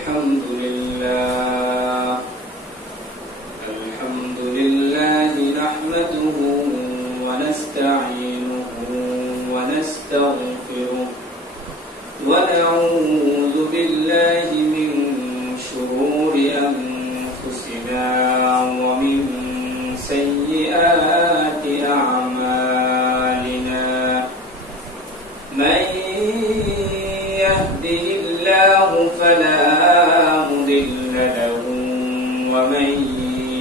الحمد لله نحمده ونستعينه ونستغفره ونعوذ بالله من شرور أنفسنا ومن سيئات أعمالنا من يهده الله فلا مضل له ومن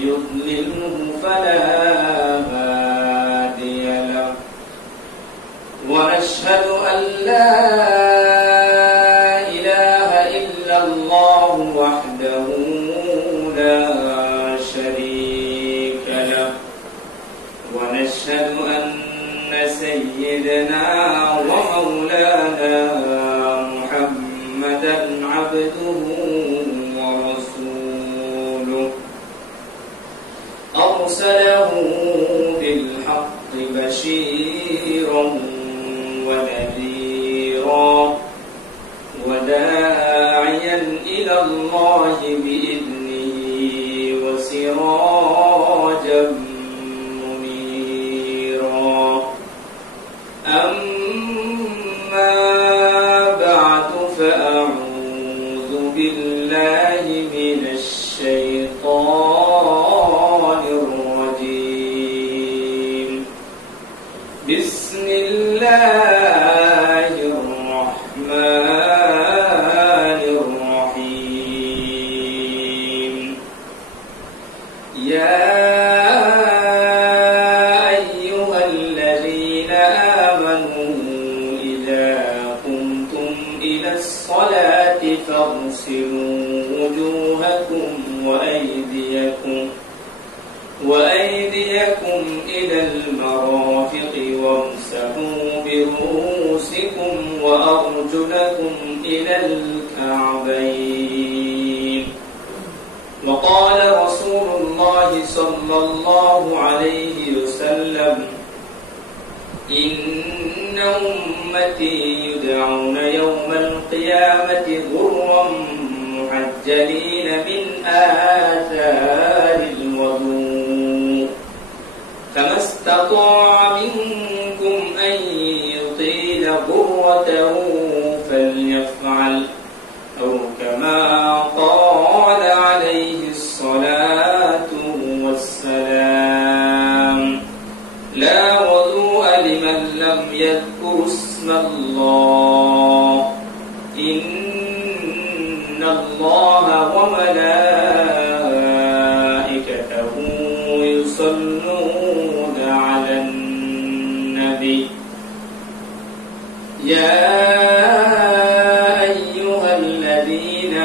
يضلله فلا هادي له ونشهد أن لا إله إلا الله وحده لا شريك له ونشهد أن سيدنا ومولانا محمدا عبده ورسوله أرسله بالحق بشيرا ونذيرا وداعيا إلى الله بإذنه وسراجا منيرا أما بعد فأعوذ بالله من الشيطان الرجيم بسم الله الرحمن الرحيم يا أيها الذين آمنوا إذا قمتم إلى الصلاة فاغسلوا وجوهكم وأيديكم إلى المرافق وامسحوا برؤوسكم وأرجلكم إلى الكعبين وقال رسول الله صلى الله عليه وسلم إن أمتي يدعون يوم القيامة غرا محجلين من آثار الوضوء فما استطاع منكم أن يطيل غرته فليفعل أو كما قال عليه الصلاة والسلام لا وضوء لمن لم يذكر اسم الله إن الله وملائكته يصلون على النبي يا أيها الذين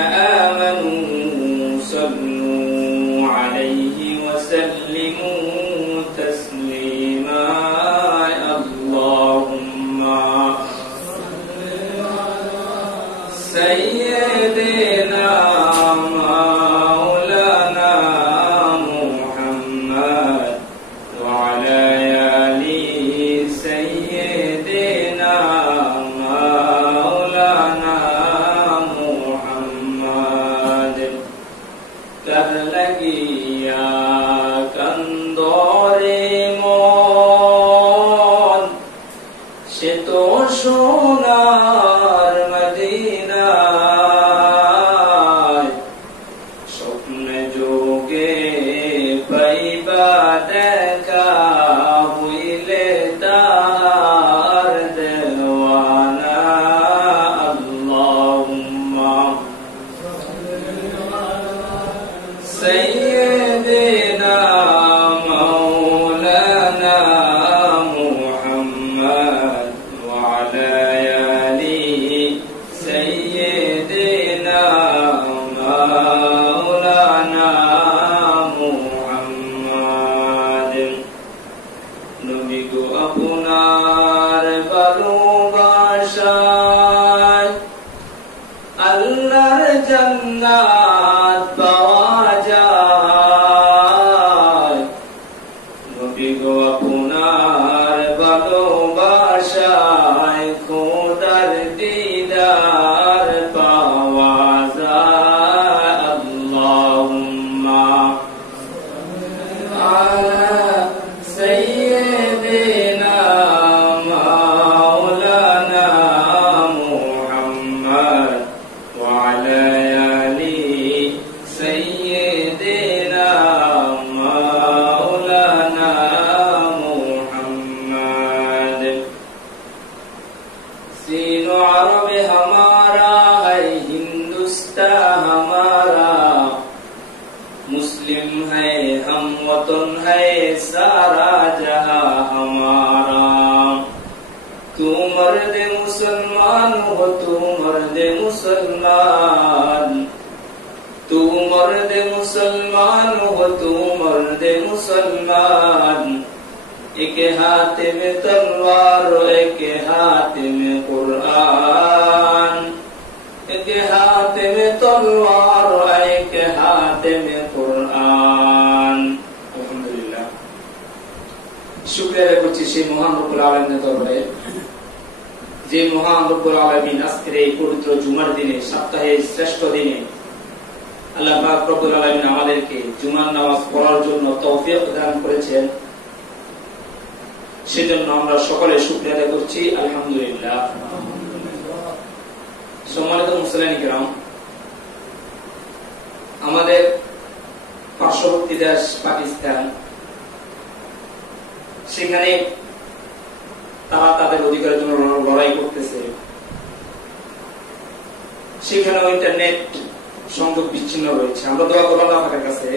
آمنوا صلوا عليه وسلموا تسليما اللهم سيدنا مولانا محمد وعلى آل سيدنا مولانا محمد كرلگيا كندوريمون شتو সোনার মদিনায় স্বপ্নে যোগে পাইবা দেখা হইলে তার দেওয়ানা আল্লাহুম্মা সাইয়্যিদিনা মাওলানা মুহাম্মদ وعلى सारा जहां हमारा। तू मर्द मुसलमान हो, तू मर्द मुसलमान, तू मर्द मुसलमान हो, तू मर्द मुसलमान। एक हाथ में तलवार, एक हाथ में कुरान, एक हाथ में तलवार, एक हाथ में कुरान। আলহামদুলিল্লাহ, শুকরিয়া আদায় করছি সেই মহান রব্বুল আলামিনের দরবারে, যে মহান রব্বুল আলামিন আজকের এই পবিত্র জুমার দিনে, সপ্তাহের শ্রেষ্ঠ দিনে আল্লাহ পাক রব্বুল আলামিন আমাদেরকে জুমার নামাজ পড়ার জন্য তৌফিক দান করেছেন। সেজন্য আমরা সকলে শুকরিয়া আদায় করছি, আলহামদুলিল্লাহ। সম্মানিত মুসলিম কিরাম, আমাদের পার্শ্ববর্তী দেশ পাকিস্তান, সেখানে তারা তাদের অধিকারের জন্য লড়াই করতেছে। সেখানেও ইন্টারনেট সংযোগ বিচ্ছিন্ন রয়েছে। আমরা দোয়া করব আল্লাহর কাছে,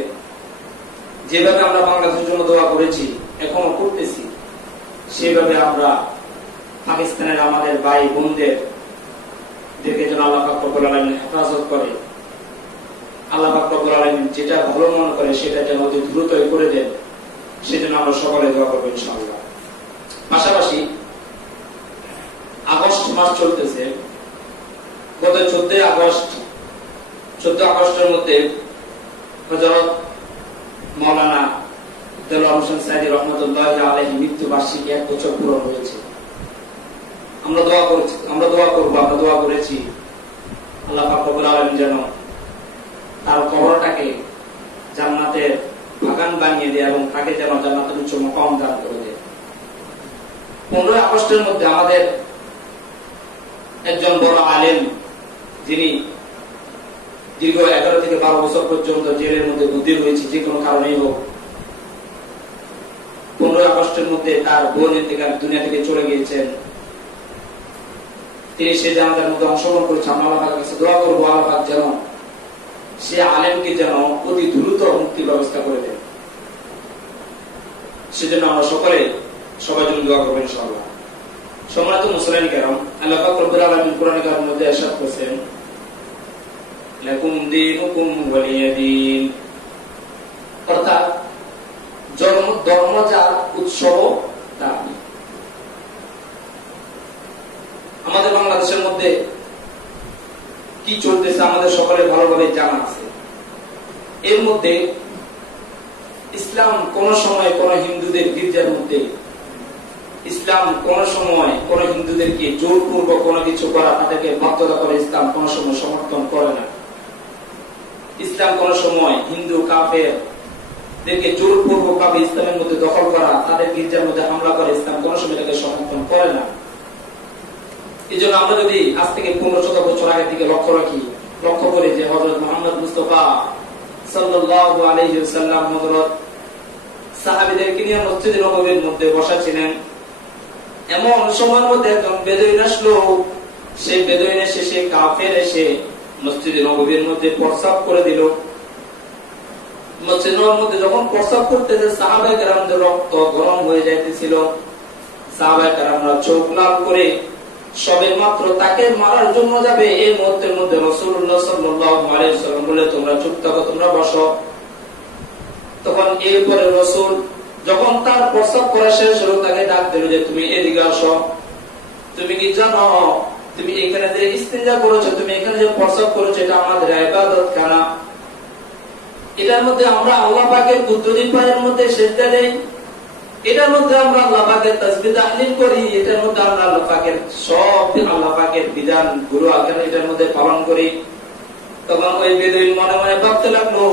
যেভাবে আমরা বাংলাদেশের জন্য দোয়া করেছি, এখনো করতেছি, সেভাবে আমরা পাকিস্তানের আমাদের ভাই বোনদের দেখে যেন আল্লাহ পাক রব্বুল আলামিন হেফাজত করে। আল্লাহ পাক রব্বুল আলামিন যেটা ভালো মনে করে সেটা যেন অতি দ্রুতই করে দেন, সেজন্য আমরা সকলে দোয়া করবো ইনশাআল্লাহ। পাশাপাশি আগস্ট মাস চলতেছে। গত 14 আগস্টের মধ্যে হযরত মাওলানা দেলোয়ার হোসেন সাইদি রহমাতুল্লাহি আলাইহি মৃত্যু বার্ষিকী 1 বছর পূরণ হয়েছে। আমরা দোয়া করেছি আল্লাহ পাক রব্বুল আলামিন যেন তার কবরটাকে জান্নাতের বাগান বানিয়ে দেয় এবং তাকে যেন জান্নাতের উচ্চ মাকাম দান করে দেয়। 15 আগস্টের মধ্যে আমাদের একজন বড় আলেম, যিনি দীর্ঘ 11 থেকে 12 বছর পর্যন্ত জেলের মধ্যে বন্দী হয়েছে, যে কোনো কারণেই হোক, 15 আগস্টের মধ্যে তার বোন ইন্তেকাল, দুনিয়া থেকে চলে গিয়েছেন। তিনি সে জানাজার মধ্যে অংশগ্রহণ করেছেন। আমরা আল্লাহর কাছে দোয়া করবো আল্লাহ পাক যেন সে আলেমকে যেন অতি দ্রুত মুক্তির ব্যবস্থা করে দেন। সেজন্য আমরা সবাই জন্য দোয়া করবো ইনশাআল্লাহ। সম্মানিত মুসলিম কিরাম, আল্লাহ পাক রব্বুল আলামিন কোরআন কারীমের মধ্যে ইরশাদ করেছেন, লাকুম দীনুকুম ওয়ালিয়া দীন, অর্থাৎ ধর্ম যার উৎসব তার। আমাদের বাংলাদেশের মধ্যে কি চলতেছে আমাদের সকলের ভালোভাবে জানা আছে। এর মধ্যে ইসলাম কোন সময় কোন হিন্দুদের গির্জার মধ্যে, ইসলাম কোন সময় কোন হিন্দুদেরকে জোরপূর্বক কোনো কিছু করা, তাদেরকে বাধ্যতা করে ইসলাম কোন সময় সমর্থন করে না। ইসলাম কোন সময় হিন্দু কাফেরদেরকে জোরপূর্বক ভাবে ইসলামের মধ্যে দখল করা, তাদের গির্জার মধ্যে হামলা করে, ইসলাম কোন সময় তাকে সমর্থন করে না। এই জন্য আমরা যদি আজ থেকে 1500 বছর আগে থেকে লক্ষ্য করি যে হযরত মুহাম্মদ মুস্তাফা সাল্লাল্লাহু আলাইহি ওয়াসাল্লাম হযরত সাহাবীদেরকে নিয়ে মসজিদে নববীর মধ্যে বসা ছিলেন। এমন সময়ের মধ্যে একজন বেদুইন আসলো। সেই বেদুইন এসে, সে কাফের এসে মসজিদে নববীর মধ্যে প্রস্রাব করে দিল। মসজিদের মধ্যে যখন প্রস্রাব করতেছে, সাহাবায়ে কেরামদের রক্ত গরম হয়ে যাইতেছিল। সাহাবায়ে কেরামরা চোখ লাল করে সবে মাত্র তাকে মারার জন্য যাবে, এই মুহূর্তের মধ্যে রাসূলুল্লাহ সাল্লাল্লাহু আলাইহি ওয়াসাল্লাম বলে, তোমরা চুপ থাকো, তোমরা বসো। তখন এরপরে রাসূল যখন তার প্রস্রাব করা শেষ হলো, তাকে ডাক দিল যে তুমি এদিকে আসো। তুমি কি জানো তুমি এখানে যে ইস্তিনজা করেছো, তুমি এখানে যে প্রস্রাব করেছো, এটা আমাদের ইবাদত খানা। এটার মধ্যে আমরা আল্লাহ পাকের কুদরতি পায়ের মধ্যে সিজদা দেই, এটার মধ্যে আমরা আল্লাহ পাকের তাসবিহ তাহলিল করি, এটার মধ্যে আমরা আল্লাহ পাকের সব আল্লাহ পাকের বিধান গুলো এটার মধ্যে পালন করি। তখন ওই বেদুইন মনে মনে ভাবতে লাগলো,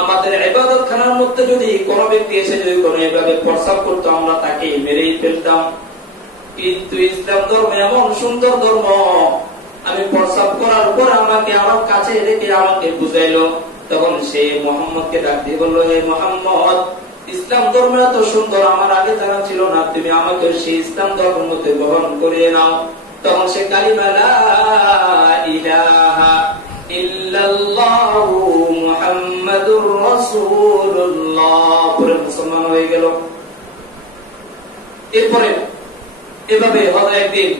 আমাদের ইবাদত খানার মধ্যে যদি কোনো ব্যক্তি এসে যদি কোনো এভাবে প্রস্রাব করতো, আমরা তাকে মেরেই ফেলতাম। কিন্তু ইসলাম ধর্ম এমন সুন্দর ধর্ম, আমি প্রস্রাব করার পর আমাকে আমার কাছে রেখে আমাকে বুঝাইলো। তখন সে মুহাম্মদকে ডাক দিয়ে বললো, হে মুহাম্মদ, ইসলাম ধর্ম এত সুন্দর, আমার আগে জানা ছিল না, তুমি আমাকে সেই ইসলাম ধর্মের মধ্যে গ্রহণ করিয়ে নাও। তখন সে কালিমা লা ইলাহা ইল্লাল্লাহু মুহাম্মাদুর রাসূলুল্লাহ পড়ে মুসলমান হয়ে গেল। এরপরে এভাবে হযরত একদিন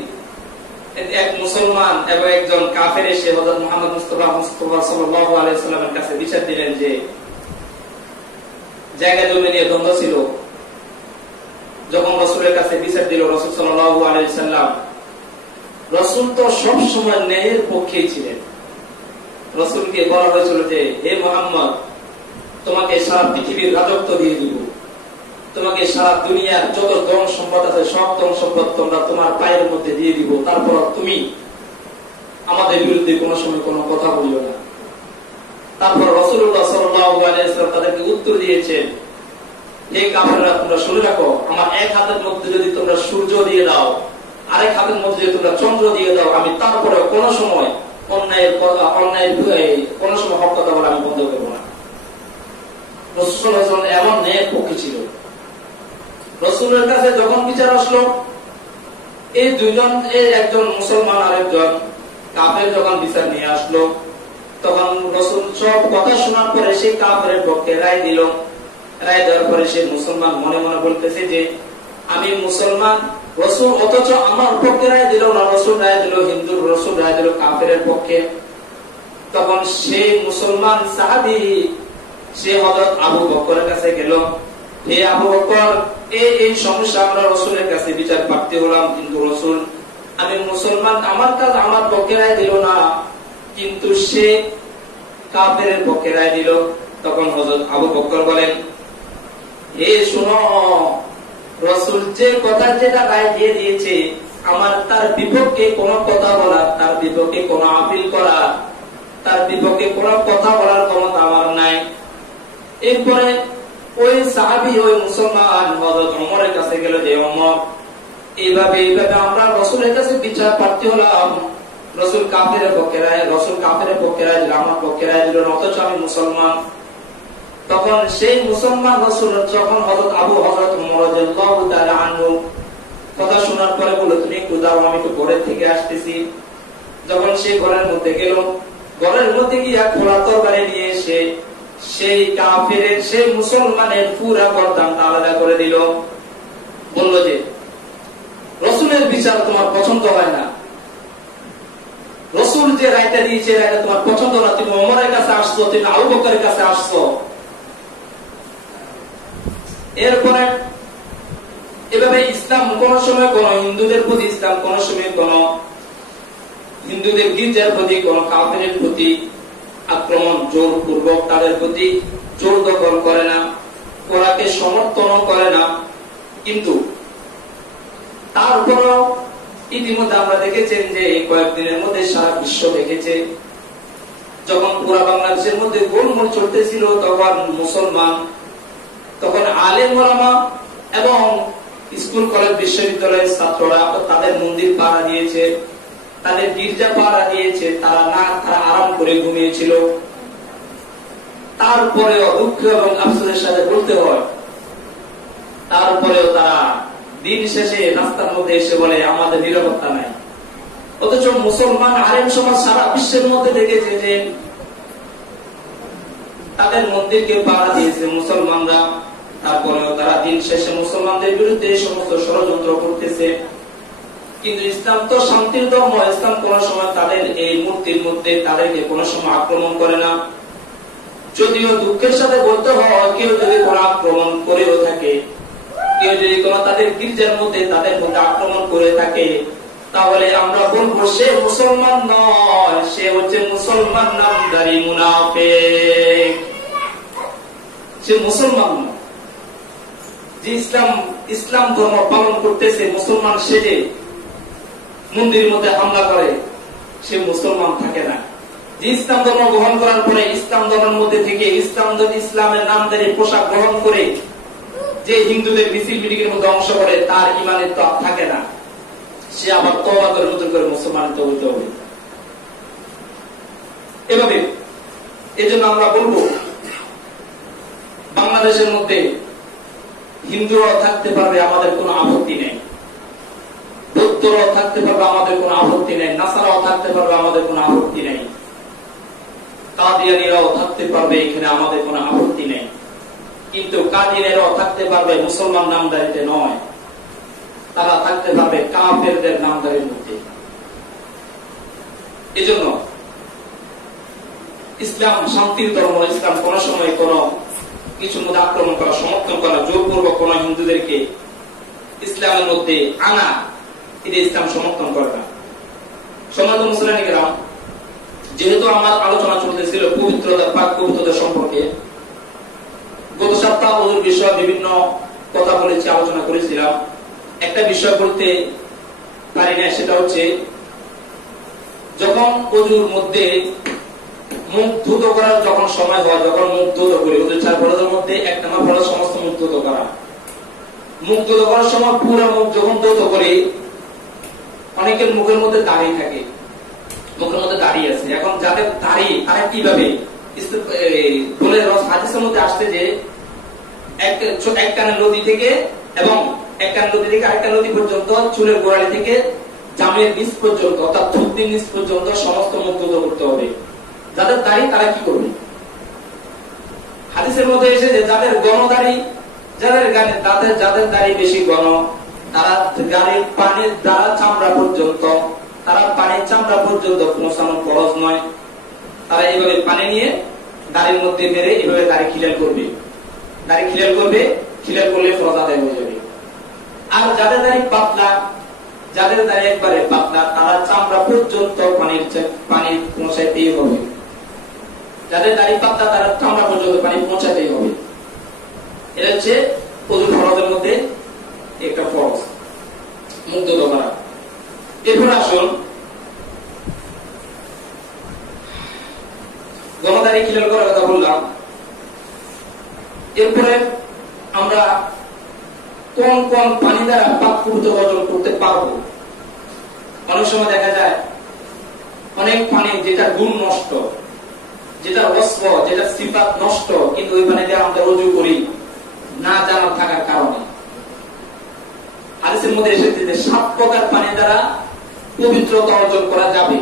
এক মুসলমান এবং একজন কাফের এসে হযরত মুহাম্মদ মুস্তাফা সাল্লাল্লাহু আলাইহি ওয়াসাল্লামের কাছে বিচার দিলেন যে জায়গা জমি নিয়ে দ্বন্দ্ব ছিল। যখন রাসূলের কাছে বিচার দিল রাসূল সাল্লাল্লাহু আলাইহি ওয়াসাল্লাম, রাসূল তো সব সময় ন্যায়ের পক্ষেই ছিলেন। রাসূলকে বলা হয়েছিল যে হে মুহাম্মদ, তোমাকে সারা পৃথিবীর রাজত্ব দিয়ে দিব, তোমাকে সারা দুনিয়ার যত ধন সম্পদ আছে সব ধন সম্পদ তোমরা তোমার পায়ের মধ্যে দিয়ে দিব, তারপর তুমি আমাদের বিরুদ্ধে কোনো সময় কোনো কথা বলিও না। তারপর রাসূলুল্লাহ সাল্লাল্লাহু আলাইহি ওয়াসাল্লাম তাদেরকে উত্তর দিয়েছেন, হে কাফেররা, তোমরা শুনে রাখো, আমার এক হাতের মধ্যে যদি তোমরা সূর্য দিয়ে দাও, আরেক হাতের মধ্যে যদি তোমরা চন্দ্র দিয়ে দাও, আমি তারপরে কোনো সময় অন্যায়ের কোনো সময় হক কথা বলা আমি বন্ধ করবো না। রাসূল সাল্লাল্লাহু আলাইহি ওয়াসাল্লাম এমন ন্যায়ের পক্ষে ছিল। রাসূলের কাছে যখন বিচার আসলো, এই দুইজন, একজন মুসলমান আর একজন কাফের যখন বিচার নিয়ে আসলো, তখন রাসূল সব কথা শোনার পরে সেই কাফেরের পক্ষে রায় দিল। রায় দেওয়ার পরে সে মুসলমান মনে মনে বলতেছে যে আমি মুসলমান, রাসূল অথচ আমার পক্ষে রায় দিল না, রাসূল রায় দিল হিন্দু, রাসূল রায় দিল কাফেরের পক্ষে। তখন সেই মুসলমান সাহাবী সে হযরত আবু বকরের কাছে গেল, হে আবু বকর, এই সমস্যা আমরা রাসূলের কাছে বিচার প্রার্থী হলাম, কিন্তু রাসূল আমি মুসলমান, আমার কাজ আমার পক্ষে রায় দিল না, কিন্তু সে কাফেরের পক্ষে রায় দিল। তখন হযরত আবু বকর বলেন, হে শুনো, রাসূল যে কথা যেটা রায় দিয়ে দিয়েছে, আমার তার বিপক্ষে কোনো কথা বলা, তার বিপক্ষে কোনো আপিল করা, তার বিপক্ষে কোনো কথা বলার ক্ষমতা আমার নাই। এরপরে ওই সাহাবী, ওই মুসলমান হযরত ওমরের কাছে গেল যে ওমর, এইভাবে আমরা রাসূলের কাছে বিচার প্রার্থী হলাম, রাসূল কাফেরের পক্ষে রায়, রাসূল কাফেরের পক্ষে রায় দিল, আমার পক্ষে রায় দিল না, অথচ আমি মুসলমান। তখন সেই মুসলমান রাসূল যখন হযরত ওমর রাদিয়াল্লাহু তাআলা আনহু কথা শোনার পরে বলল, তুমি একটু দাঁড়াও, আমি একটু ঘরের থেকে আসতেছি। যখন সে ঘরের মধ্যে গেল, ঘরের মধ্যে গিয়ে খোলা তরবারি নিয়ে এসে সেই কাফেরের, সেই মুসলমানের পুরা গর্দানটা আলাদা করে দিল। বলল যে রাসূলের বিচার তোমার পছন্দ হয় না, রাসূল যে রায়টা দিয়েছে রায়টা তোমার পছন্দ না, তুমি ওমরের কাছে আসছো, তুমি আবু বকরের কাছে আসছো। এরপরে এভাবে ইসলাম কোন সময় কোন হিন্দুদের প্রতি, ইসলাম কোন সময় কোন হিন্দুদের গির্জার প্রতি, কোন কাফেরের প্রতি আক্রমণ জোরপূর্বক তাদের প্রতি জোর দখল করে না, ওরাকে সমর্থন করে না। কিন্তু তারপরও ইতিমধ্যে আমরা দেখেছেন যে এই কয়েকদিনের মধ্যে সারা বিশ্ব দেখেছে, যখন পুরা বাংলাদেশের মধ্যে গোলমাল চলতেছিল, তখন মুসলমান, তখন আলেম ওলামা এবং স্কুল কলেজ বিশ্ববিদ্যালয়ের ছাত্ররা তাদের মন্দির পাহারা দিয়েছে, তাদের গির্জা পাহারা দিয়েছে, তারা আরাম করে ঘুমিয়েছিল। তারপরেও দুঃখ এবং আফসোসের সাথে বলতে হয়, তারপরেও তারা দিন শেষে রাস্তার মধ্যে এসে বলে আমাদের নিরাপত্তা নাই। অথচ মুসলমান আলেম সমাজ সারা বিশ্বের মধ্যে দেখেছে যে তাদের মন্দিরকে পাহারা দিয়েছে মুসলমানরা, তারপরেও তারা দিন শেষে মুসলমানদের বিরুদ্ধে সমস্ত ষড়যন্ত্র করতেছে। কিন্তু ইসলাম তো শান্তির ধর্ম, ইসলাম কোন সময় তাদের এই মূর্তির মধ্যে তাদেরকে কোন সময় আক্রমণ করে না। যদিও দুঃখের সাথে বলতে হয়, কেউ যদি কোন আক্রমণ করেও থাকে, কেউ যদি কোন তাদের গির্জার মধ্যে তাদের মধ্যে আক্রমণ করে থাকে, তাহলে আমরা বলবো সে মুসলমান নয়, সে হচ্ছে মুসলমান নামধারী মুনাফিক, সে মুসলমান নয়। যে ইসলাম ধর্ম পালন করতেছে মুসলমান সেজে মন্দিরের মধ্যে হামলা করে, সে মুসলমান থাকে না। যে ইসলাম ধর্ম গ্রহণ করার পরে ইসলাম ধর্মের মধ্যে থেকে ইসলামের নামধারী পোশাক গ্রহণ করে যে হিন্দুদের মিছিল মিটিংয়ের মধ্যে অংশ করে, তার ইমানের তো থাকে না, সে আবার তওবা করে নতুন করে মুসলমানিত হইতে হবে। এভাবে এজন্য আমরা বলবো, বাংলাদেশের মধ্যে হিন্দুরাও থাকতে পারবে, আমাদের কোনো আপত্তি নেই, বৌদ্ধরাও থাকতে পারবে, আমাদের কোনো আপত্তি নেই, নাসারাও থাকতে পারবে, আমাদের কোনো আপত্তি নেই, কাদিয়ানীরাও থাকতে পারবে, এখানে আমাদের কোনো আপত্তি নেই। কিন্তু কাদিয়ানীরাও থাকতে পারবে মুসলমান নামধারীতে নয়। তারা থাকতে পারবে কাফেরদের নামদারির মধ্যে। এজন্য ইসলাম শান্তির ধর্ম। ইসলাম কোন সময় কোন কিছুর মধ্যে আক্রমণ করা, সমর্থন করা, জোরপূর্বক কোন হিন্দুদেরকে ইসলামের মধ্যে আনা, এটা ইসলাম সমর্থন করে না। সম্মানিত মুসলিম, যেহেতু আমার আলোচনা চলতেছিল পবিত্রতা, পাক পবিত্রতা সম্পর্কে, গত সপ্তাহ ওজুর বিষয়ে বিভিন্ন কথা বলেছি, আলোচনা করেছিলাম। একটা বিষয় বলতে পারি না, সেটা হচ্ছে যখন ওজুর মধ্যে মুখ ধুত করার যখন সময় হয়, যখন মুখ ধুত করি, ওজুর 4 ফরজের মধ্যে 1 নম্বর ফরজ সমস্ত মুখ ধুত করা। মুখ ধুত করার সময় পুরো মুখ যখন ধুত করি, অনেকের মুখের মধ্যে দাড়ি থাকে, মুখের মধ্যে দাড়ি আছে। এখন যাদের দাড়ি তারা কিভাবে বলে হাদিসের মধ্যে আসছে যে এক কানের লতি থেকে এবং এক কানের লতি থেকে আরেক কানের লতি পর্যন্ত, চুলের গোড়ালি থেকে জামের নিচ পর্যন্ত, অর্থাৎ থুতনির নিচ পর্যন্ত সমস্ত মুখ ধুত করতে হবে। যাদের দাড়ি তারা কি করবে? হাদিসের মধ্যে এসে যে যাদের ঘন দাড়ি, যাদের দাড়ি বেশি ঘন, তারা গাড়ির পানির দ্বারা চামড়া পর্যন্ত, তারা পানির চামড়া পর্যন্ত পৌঁছানো ফরজ নয়। তারা এইভাবে পানি নিয়ে দাড়ির মধ্যে মেরে এইভাবে দাড়ি খিলাল করবে, দাড়ি খিলাল করবে, খিলাল করলে ফরজ আদায় হয়ে যাবে। আর যাদের দাড়ি পাতলা, যাদের দাড়ি একবারে পাতলা, তারা চামড়া পর্যন্ত পানি পৌঁছাইতেই হবে। যাদের দাড়ি পাতলা তারা চামড়া পর্যন্ত পানি পৌঁছাতেই হবে। এটা হচ্ছে ওজুর ফরজের মধ্যে একটা ফরজ, মুখ ধুত করা। এরপর আসুন, গণদাড়ি খিলাল করার কথা বললাম। এরপরে আমরা কোন কোন পানি দ্বারা পাক পবিত্রতা অর্জন করতে পারবো? অনেক সময় দেখা যায় অনেক পানি যেটা গুণ নষ্ট, যেটা ওয়াসফ, যেটা সিফাত নষ্ট, কিন্তু ওই পানি দিয়ে আমরা ওযু করি না জানা থাকার কারণে। হাদিসের মধ্যে এসেছে যে 7 প্রকার পানি দ্বারা পবিত্রতা অর্জন করা যাবে।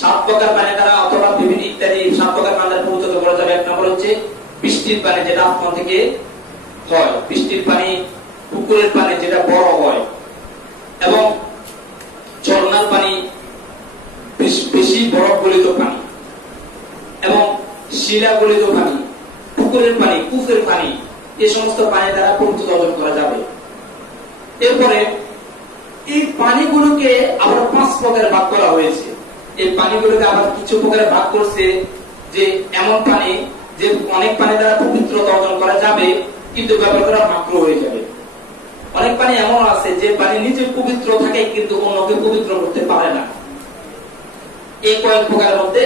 7 প্রকার পানি দ্বারা অথবা বিভিন্ন ইত্যাদি 7 প্রকার পানি দ্বারা পবিত্রতা করা যাবে। 1 নম্বর হচ্ছে বৃষ্টির পানি, যেটা আসমান থেকে হয়, বৃষ্টির পানি, পুকুরের পানি যেটা বড় হয়, এবং ঝর্ণার পানি, বেশি বরফ গলিত পানি, এবং শিলা গলিত পানি, পুকুরের পানি, কূপের পানি, এই সমস্ত পানি দ্বারা পবিত্রতা অর্জন করা যাবে। এরপরে এই পানিগুলোকে আবার 5 প্রকারে ভাগ করা হয়েছে। এই পানিগুলোকে আবার কিছু প্রকারে ভাগ করছে, যে এমন পানি যে অনেক পানি দ্বারা পবিত্রতা অর্জন করা যাবে কিন্তু ব্যবহার করা মাকরুহ হয়ে যাবে। অনেক পানি এমন আছে যে পানি নিজে পবিত্র থাকে কিন্তু অন্যকে পবিত্র করতে পারে না। এই কয়েক প্রকারের মধ্যে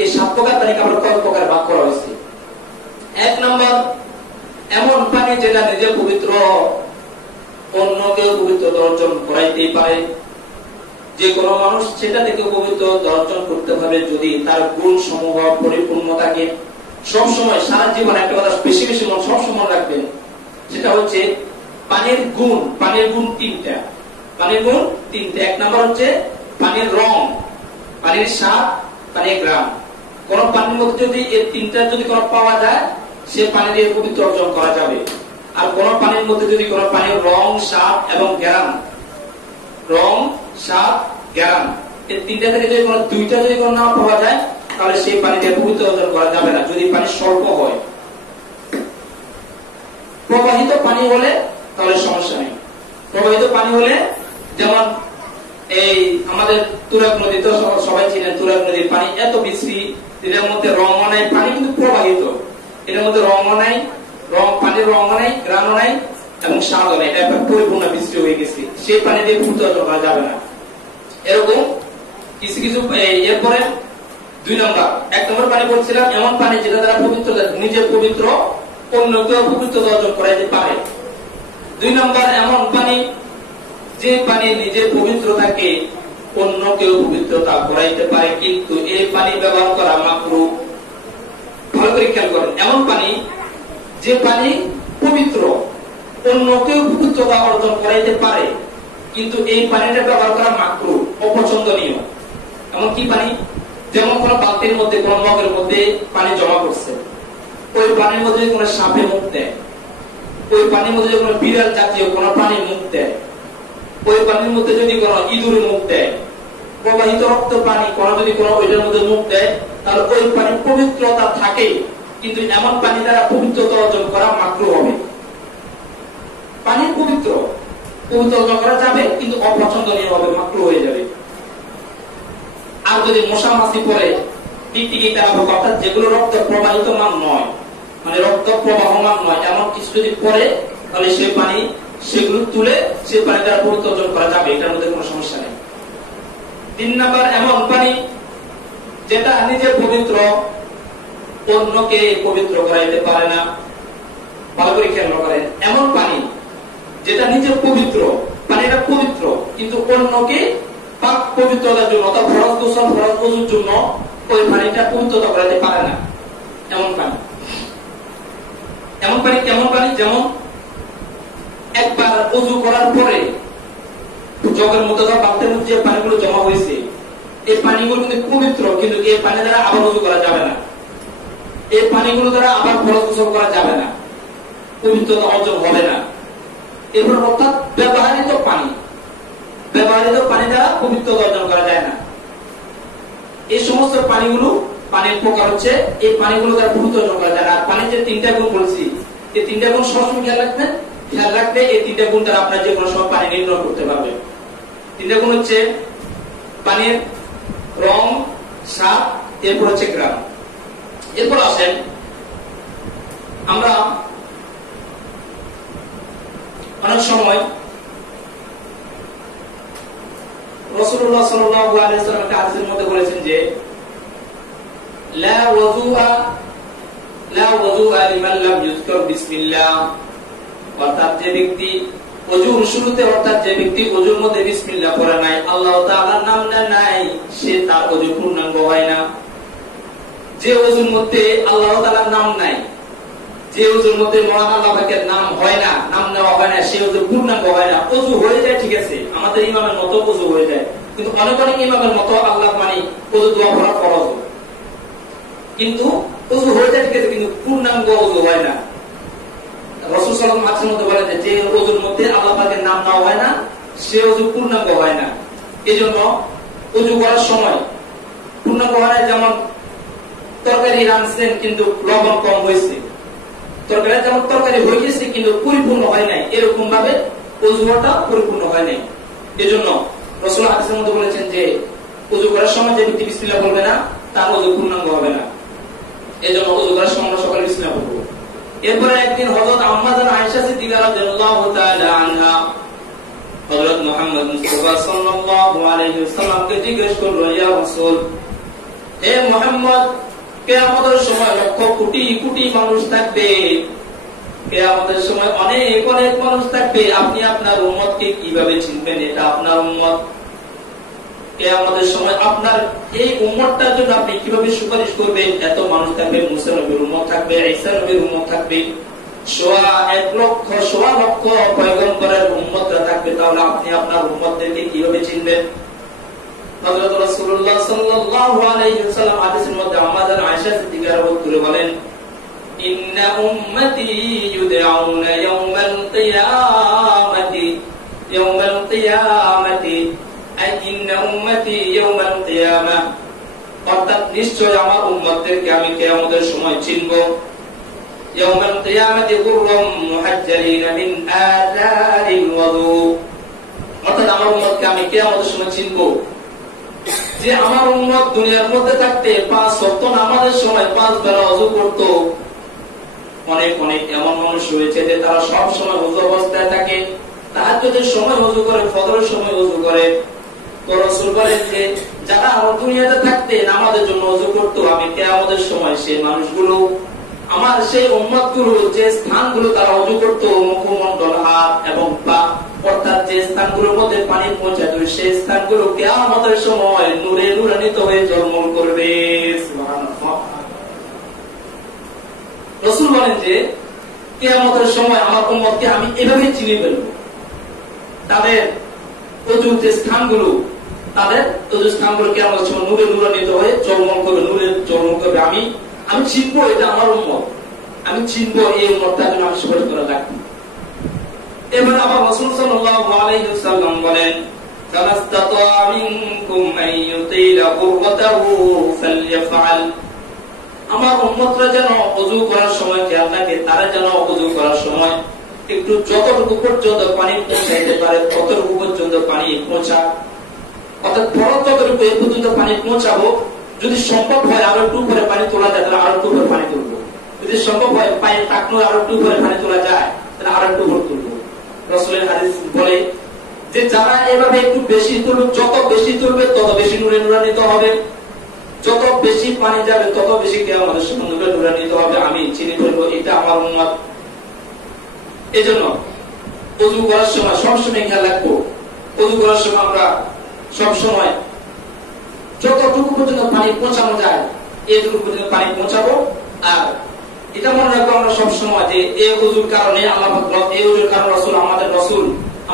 এই 7 প্রকার পানিকে আবার কয়েক প্রকারে ভাগ করা হয়েছে। 1 নম্বর, এমন পানি যেটা নিজে পবিত্র, অন্যকেও পবিত্রতা অর্জন করাইতেই পারে। যে কোনো মানুষ সেটা থেকে পবিত্রতা অর্জন করতে পারে যদি তার গুণ সমূহ পরিপূর্ণ থাকে। সবসময় সারা জীবন একটা কথা বেশি বেশি সবসময় রাখবেন, সেটা হচ্ছে পানির গুণ। পানির গুণ 3টা। পানির গুণ 3টা। 1 নম্বর হচ্ছে পানির রং, পানির স্বাদ, পানির গ্রাম। কোন পানির মধ্যে যদি এই 3টা যদি কোনো পাওয়া যায়, সে পানি দিয়ে পবিত্র অর্জন করা যাবে। আর কোন পানির মধ্যে যদি কোন পানির রং, স্বাদ এবং গ্রাম, রং, স্বাদ, গ্রাম, এই 3টা থেকে যদি কোনো 2টা যদি কোনো না পাওয়া যায়, তাহলে সেই পানি দিয়ে পবিত্র অর্জন করা যাবে না, যদি পানি স্বল্প হয়। প্রবাহিত পানি হলে তাহলে সমস্যা নেই। প্রবাহিত পানি হলে, যেমন এই আমাদের তুরাগ নদী, তো সবাই চিনেন, তুরাগ নদীর পানি এত বিশ্রী, এটার মধ্যে রঙও নাই, পানি কিন্তু প্রবাহিত, এটার মধ্যে রঙও নাই, পানির রঙও নাই, গ্রামও নাই এবং স্বাদও নাই, এটা পরিপূর্ণ বিশ্রী হয়ে গেছে, সেই পানি দিয়ে পবিত্র অর্জন করা যাবে না। এরকম কিছু কিছু। এরপরে 2 নম্বর, 1 নম্বর পানি বলছিলাম এমন পানি যেটা দ্বারা পবিত্রতা, নিজে পবিত্র, অন্যকেও পবিত্রতা অর্জন করাইতে পারে। 2 নম্বর, এমন পানি যে পানি নিজে পবিত্র থাকে, অন্যকেও পবিত্রতা করাইতে পারে, কিন্তু এই পানি ব্যবহার করা মাকরুহ। ভালো করে খেয়াল করেন, এমন পানি যে পানি পবিত্র, অন্যকেও পবিত্রতা অর্জন করাইতে পারে, কিন্তু এই পানিটা ব্যবহার করা মাকরুহ, অপছন্দনীয়। এমন কি পানি? যেমন কোন বালতির মধ্যে, কোন মগের মধ্যে পানি জমা করছে, ওই পানির মধ্যে কোন সাপে মুখ দেয়, ওই পানির মধ্যে যখন বিড়াল জাতীয় কোন প্রাণী মুখ দেয়, ওই পানির মধ্যে যদি কোন ইঁদুর মুখ দেয়, প্রবাহিত রক্ত পানি কোন যদি কোন ওইটার মধ্যে মুখ দেয়, তাহলে ওই পানির পবিত্রতা থাকে, কিন্তু এমন পানি দ্বারা পবিত্রতা অর্জন করা মাকরুহ হবে। পানি পবিত্র, পবিত্র অর্জন করা যাবে কিন্তু অপছন্দনীয় হবে, মাকরুহ হয়ে যাবে। আর যদি মশা মাছি পড়ে, টিকটিকি তারাবুক, অর্থাৎ যেগুলো রক্ত প্রবাহিত মান নয়, মানে রক্ত প্রবাহমান নয়, এমন কিছু যদি পড়ে, তাহলে সেই পানি সেগুলো তুলে সেই পানি দ্বারা পবিত্র অর্জন করা যাবে, এটার মধ্যে কোনো সমস্যা নেই। 3 নাম্বার, এমন পানি যেটা নিজে পবিত্র, অন্যকে পবিত্র করাইতে পারে না। ভালো করে খেয়াল করেন, এমন পানি যেটা নিজে পবিত্র, পানিটা পবিত্র কিন্তু অন্যকে পাক পবিত্রতার জন্য অর্থাৎ ফরজ গোসল, ফরজ ওযুর জন্য ওই পানিটা পবিত্রতা করাতে পারে না, এমন পানি। এমন পানি কেমন পানি? যেমন একবার ওযু করার পরে জগের মধ্যে বা পাত্রের মধ্যে যে পানিগুলো জমা হয়েছে, এই পানিগুলো কিন্তু পবিত্র, কিন্তু এই পানি দ্বারা আবার ওযু করা যাবে না, এই পানিগুলো দ্বারা আবার ফরজ গোসল করা যাবে না, পবিত্রতা অর্জন হবে না। এরপর অর্থাৎ ব্যবহারিত পানি, ব্যবহারিত পানি দ্বারা পবিত্রতা অর্জন করা যায় না। এই সমস্ত পানিগুলো, পানির প্রকার হচ্ছে এই পানিগুলো দ্বারা পবিত্র অর্জন করা যায় না। আর পানির যে 3টা গুণ বলছি, এই 3টা গুণ সবসময় খেয়াল রাখবেন, খেয়াল রাখলে এই 3টা গুণ দ্বারা আপনার যে কোনো সময় পানি নির্ণয় করতে পারবেন। 3টা গুণ হচ্ছে পানির রং, স্বাদ, এরপর হচ্ছে গ্রাম। এরপর আসেন আমরা অনেক সময় রাসূলুল্লাহ সাল্লাল্লাহু আলাইহি ওয়াসাল্লাম একটা হাদিসের মধ্যে বলেছেন যে লা ওযুআ লিমান লাম ইযকার বিসমিল্লাহ, অর্থাৎ যে ব্যক্তি ওযুর শুরুতে, অর্থাৎ যে ব্যক্তি ওযুর মধ্যে বিসমিল্লাহ পড়ে নাই, আল্লাহ তাআলার নাম নাই, সে তার ওযু পূর্ণাঙ্গ হয় না। যে ওযুর মধ্যে আল্লাহ তাআলার নাম নাই, যে ওযুর মধ্যে মহান আল্লাহ পাকের নাম হয় না, নাম নেওয়া হয় না, সে ওযু পূর্ণাঙ্গ হয় না। ওযু হয়ে যায় ঠিক আছে, আমাদের ইমামের মতো ওযু হয়ে যায়, কিন্তু অনেক ইমামের মতো আল্লাহ মানে ওযু দোয়া করা ফরজ, কিন্তু ওযু হয়ে যায় ঠিক আছে, কিন্তু পূর্ণাঙ্গ ওযু হয় না। রাসূল সাল্লাল্লাহু আলাইহি ওয়াসাল্লাম বলেন যে ওযুর মধ্যে আল্লাহ পাকের নাম নেওয়া হয় না, সে ওযু পূর্ণাঙ্গ হয় না। এজন্য ওযু করার সময় পূর্ণাঙ্গ হয় না। যেমন তরকারি রাঁধছেন কিন্তু লবণ কম হয়েছে, তরকারি যেমন তরকারি হয়ে গেছে কিন্তু পরিপূর্ণ হয় নাই, এরকম ভাবে ওযুটা পরিপূর্ণ হয় নাই। এজন্য রাসূল হাদিসের মধ্যে বলেছেন যে ওযু করার সময় যে ব্যক্তি বিসমিল্লাহ বলবে না, তার ওযু পূর্ণাঙ্গ হবে না। এজন্য ওযু করার সময় সকালে বিসমিল্লাহ বলবো। এরপরে একদিন হযরত আম্মা জান আয়েশা সিদ্দিকা রাদিয়াল্লাহু তাআলা আনহা হযরত মুহাম্মদ মুস্তাফা সাল্লাল্লাহু আলাইহি ওয়াসাল্লামকে জিজ্ঞেস করলো, ইয়া রাসূল, হে মুহাম্মদ, কিয়ামতের সময় লক্ষ কোটি কোটি মানুষ থাকবে, কিয়ামতের সময় অনেক অনেক মানুষ থাকবে, আপনি আপনার উম্মতকে কিভাবে চিনবেন? এটা আপনার উম্মত। কিয়ামতের সময় আপনার এই উম্মতটার জন্য আপনি কিভাবে সুপারিশ করবেন? এত মানুষ থাকবে, মুসা নবীর উম্মত থাকবে, ঈসা নবীর উম্মত থাকবে, সোয়া 1 লক্ষ সোয়া লক্ষ পয়গম্বরের উম্মতরা থাকবে, তাহলে আপনি আপনার উম্মতদেরকে কিভাবে চিনবেন? হযরত রাসূলুল্লাহ সাল্লাল্লাহু আলাইহি ওয়াসাল্লাম হাদিসের মধ্যে আমাদের আয়েশা সিদ্দিকার উত্তরে বলেন, ইন্না উম্মতি ইউদআউনা ইয়াওমাল কিয়ামাতি আই ইন্না উম্মতি ইয়াওমাল কিয়ামাহ, অর্থাৎ নিশ্চয় আমার উম্মতদেরকে আমি কিয়ামতের সময় চিনব। ইয়াওমাল কিয়ামাতি গুররাম মুহাজ্জালিনা মিন আযারিল ওযু, অর্থাৎ আমার উম্মতকে আমি কিয়ামতের সময় চিনব যে আমার উম্মত দুনিয়ার মধ্যে থাকতে 5 ওয়াক্ত নামাজের সময় 5 বার ওযু করত। অনেক অনেক এমন মানুষ রয়েছে যে তারা সব সময় ওযু অবস্থায় থাকে, তাহাজ্জুদের সময় ওযু করে, ফজরের সময় ওযু করে। তো রাসূল বলেন যে যারা আমার দুনিয়াতে থাকতে নামাজের জন্য ওযু করত, আমি কিয়ামতের সময় সেই মানুষগুলো, আমার সেই উম্মতগুলো যে স্থানগুলো তারা ওযু করত, মুখমণ্ডল, হাত এবং পা, অর্থাৎ যে স্থানগুলোর মধ্যে পানি পৌঁছাতো, সেই স্থানগুলো কিয়ামতের সময় নূরে নূরান্বিত হয়ে ঝলমল করবে। সুবহানাল্লাহ। রাসূল বলেন যে কিয়ামতের সময় আমার উম্মতকে আমি এভাবে চিনে ফেলব, তাদের ওযুর যে স্থানগুলো, তাদের ওযুর স্থানগুলো কিয়ামতের সময় নূরে নূরান্বিত হয়ে ঝলমল করবে, নূরে ঝলমল করবে। আমি চিনবো এটা আমার উম্মত, আমি চিনবো এই উম্মতটার জন্য আমি সুপারিশ করা লাগবে। এবার আবার রাসূল সাল্লাল্লাহু আলাইহি ওয়াসাল্লাম বলেন, ফামাসতাতা মিনকুম আন ইউতিলা কুরবাতাহু ফালইফআল। আমার উম্মতরা যেন ওযু করার সময় খেয়াল রাখে, তারা যেন ওযু করার সময় একটু যতটুকু পর্যন্ত পানি পৌঁছাইতে পারে ততটুকু পর্যন্ত পানি পৌঁছা, অর্থাৎ ফরজ যতটুকু এই পর্যন্ত পানি পৌঁছাবো, যদি সম্ভব হয় আরো একটু উপরে পানি তোলা যায় তাহলে আরো একটু উপরে পানি তুলবো, যদি সম্ভব হয় পায়ের টাকনো আরো একটু উপরে পানি তোলা যায় তাহলে আরো একটু উপরে তুলবো। রাসূলের হাদিস বলে যে যারা এভাবে একটু বেশি তুলবে, যত বেশি তুলবে তত বেশি নূরে নূরান্বিত হবে, যত বেশি পানি যাবে তত বেশি কিয়ামতের সময় নূরে নূরান্বিত হবে। আমি চিনি বলবো এটা আমার উম্মত। এজন্য ওযু করার সময় সবসময় খেয়াল রাখবো, ওযু করার সময় আমরা সবসময় যতটুকু পর্যন্ত পানি পৌঁছানো যায় এইটুকু পর্যন্ত পানি পৌঁছাবো। আর এটা মনে রাখবো আমরা সবসময় যে এই ওযুর কারণে আল্লাহ পাক, এই ওযুর কারণে রাসূল, আমাদের রাসূল